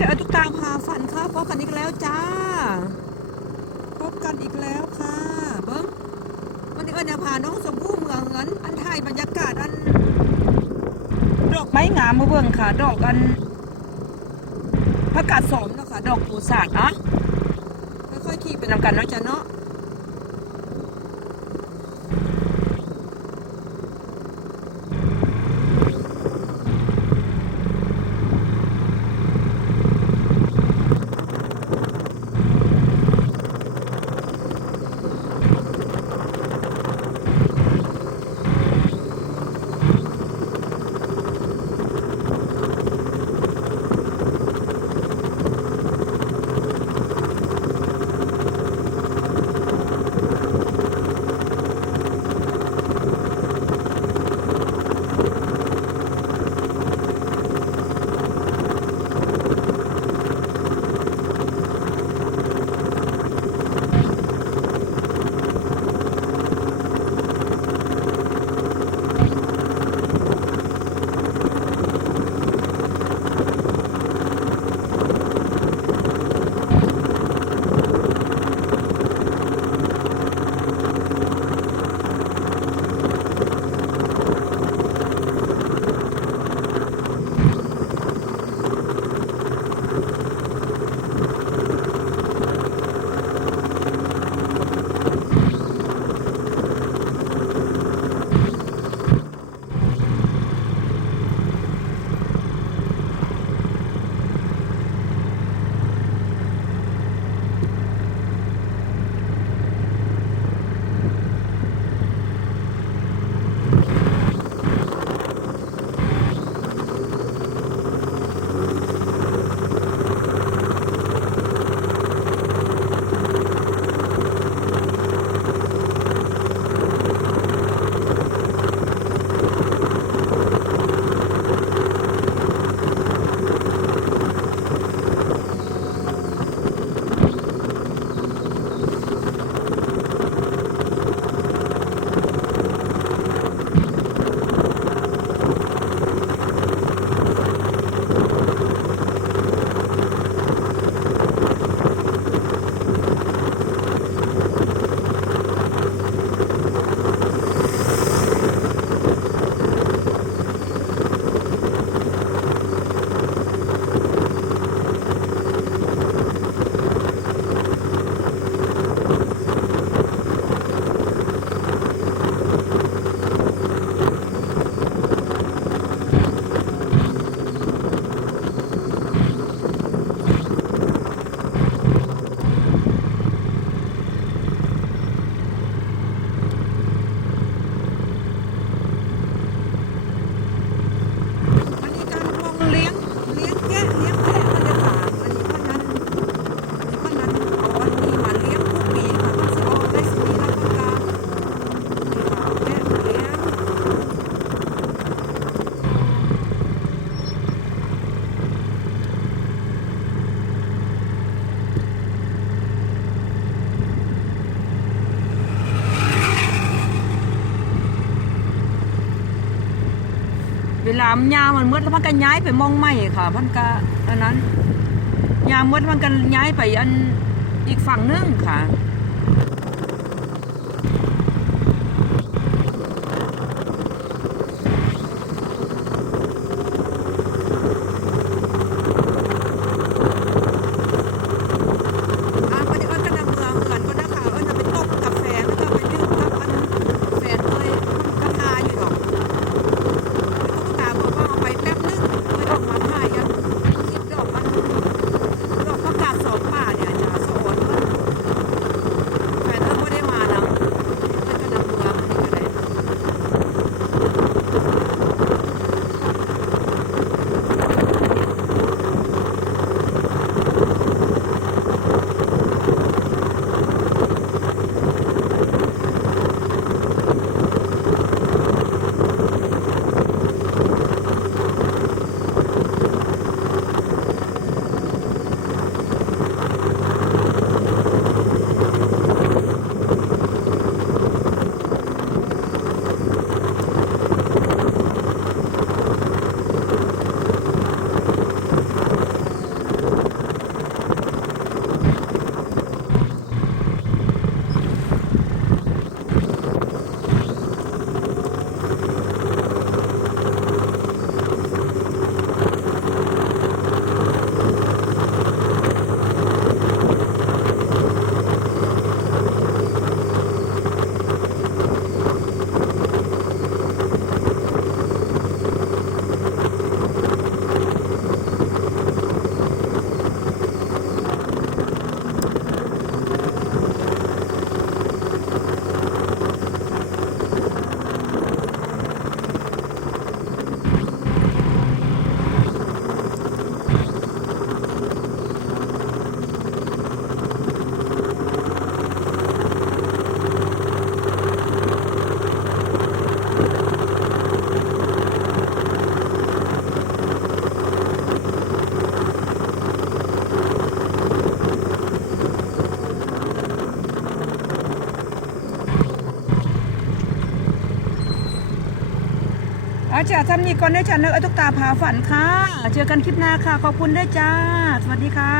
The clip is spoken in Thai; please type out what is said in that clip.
เจอทุกทางพาฝันค่ะพบกันอีกแล้วจ้า พบกันอีกแล้วค่ะเบิ้งวันนี้เอิญจะพาน้องสมพู่เมืองเงินอันไทยบรรยากาศอัน ดอกไม้งามมาเบิ่งค่ะ ดอกอันผักกาดสมเนาะค่ะ ดอกปูสาดนะค่อยๆขี่ไปนำกันเนาะจ้าเนาะ ลามยามมันมืดแล้วมันก็ย้ายไปมองไม่ค่ะมันก็อันนั้นยามมืดมันก็ย้ายไปอันอีกฝั่งนึงค่ะ อาจารย์ทำนี่ก่อนได้จ้าเนอะเอตุ๊กตาผาฝันค่ะ เจอกันคลิปหน้าค่ะ ขอบคุณได้จ้า สวัสดีค่ะ